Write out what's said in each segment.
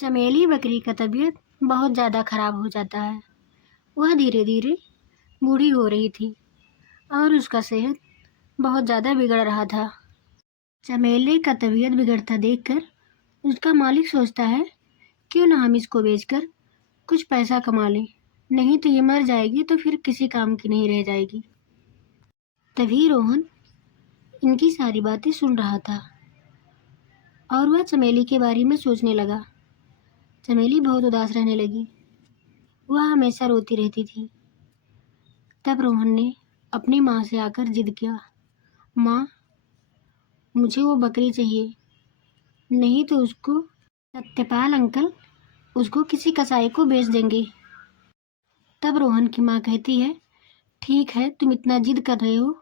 चमेली बकरी का तबीयत बहुत ज़्यादा खराब हो जाता है। वह धीरे धीरे बूढ़ी हो रही थी और उसका सेहत बहुत ज़्यादा बिगड़ रहा था। चमेली का तबीयत बिगड़ता देखकर उसका मालिक सोचता है, क्यों ना हम इसको बेचकर कुछ पैसा कमा लें, नहीं तो ये मर जाएगी तो फिर किसी काम की नहीं रह जाएगी। तभी रोहन इनकी सारी बातें सुन रहा था और वह चमेली के बारे में सोचने लगा। चमेली बहुत उदास रहने लगी। वह हमेशा रोती रहती थी। तब रोहन ने अपनी माँ से आकर जिद किया, माँ, मुझे वो बकरी चाहिए, नहीं तो उसको सत्यपाल अंकल उसको किसी कसाई को बेच देंगे। तब रोहन की माँ कहती है, ठीक है, तुम इतना जिद कर रहे हो,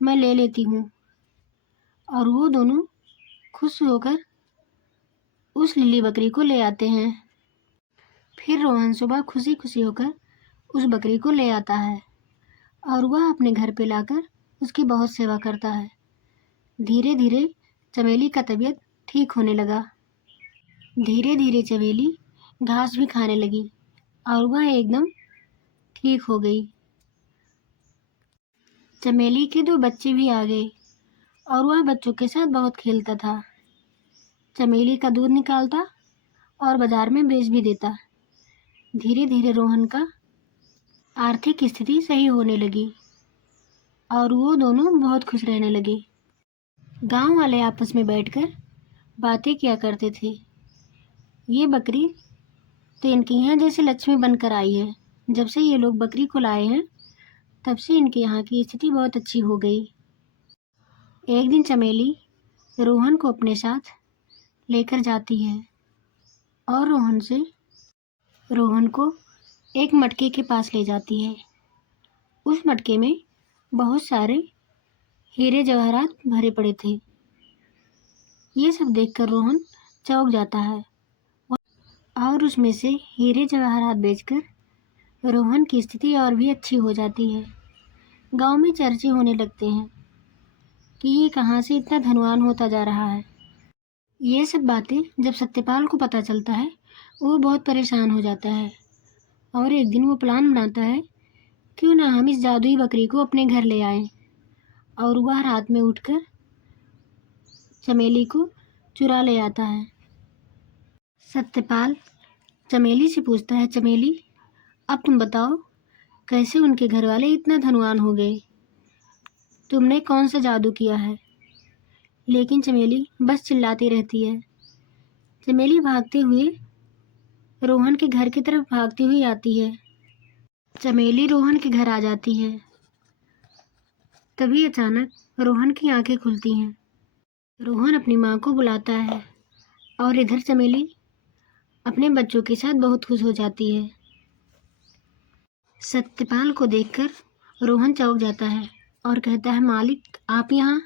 मैं ले लेती हूँ। और वो दोनों खुश होकर उस लीली बकरी को ले आते हैं। फिर रोहन सुबह खुशी खुशी होकर उस बकरी को ले आता है और वह अपने घर पे लाकर उसकी बहुत सेवा करता है। धीरे धीरे चमेली का तबीयत ठीक होने लगा। धीरे धीरे चमेली घास भी खाने लगी और वह एकदम ठीक हो गई। चमेली के 2 बच्चे भी आ गए और वह बच्चों के साथ बहुत खेलता था। चमेली का दूध निकालता और बाजार में बेच भी देता। धीरे धीरे रोहन का आर्थिक स्थिति सही होने लगी और वो दोनों बहुत खुश रहने लगे। गांव वाले आपस में बैठकर बातें किया करते थे, ये बकरी तो इनके यहाँ जैसे लक्ष्मी बनकर आई है। जब से ये लोग बकरी को लाए हैं तब से इनके यहाँ की स्थिति बहुत अच्छी हो गई। एक दिन चमेली रोहन को अपने साथ लेकर जाती है और रोहन को एक मटके के पास ले जाती है। उस मटके में बहुत सारे हीरे जवाहरात भरे पड़े थे। ये सब देखकर रोहन चौंक जाता है और उसमें से हीरे जवाहरात बेचकर रोहन की स्थिति और भी अच्छी हो जाती है। गांव में चर्चे होने लगते हैं कि ये कहाँ से इतना धनवान होता जा रहा है। ये सब बातें जब सत्यपाल को पता चलता है, वो बहुत परेशान हो जाता है और एक दिन वो प्लान बनाता है, क्यों ना हम इस जादुई बकरी को अपने घर ले आएं। और वह रात में उठकर चमेली को चुरा ले आता है। सत्यपाल चमेली से पूछता है, चमेली, अब तुम बताओ, कैसे उनके घर वाले इतना धनवान हो गए? तुमने कौन सा जादू किया है? लेकिन चमेली बस चिल्लाती रहती है। चमेली भागते हुए रोहन के घर की तरफ भागती हुई आती है। चमेली रोहन के घर आ जाती है। तभी अचानक रोहन की आंखें खुलती हैं। रोहन अपनी माँ को बुलाता है और इधर चमेली अपने बच्चों के साथ बहुत खुश हो जाती है। सत्यपाल को देखकर रोहन चौंक जाता है और कहता है, मालिक, आप यहाँ?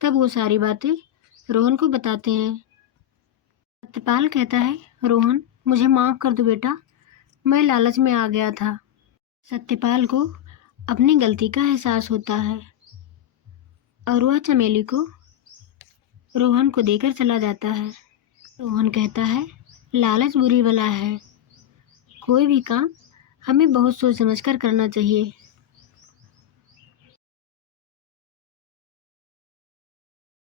तब वो सारी बातें रोहन को बताते हैं। सत्यपाल कहता है, रोहन, मुझे माफ़ कर दो बेटा, मैं लालच में आ गया था। सत्यपाल को अपनी गलती का एहसास होता है और वह चमेली को रोहन को देकर चला जाता है। रोहन कहता है, लालच बुरी बला है, कोई भी काम हमें बहुत सोच समझ कर करना चाहिए।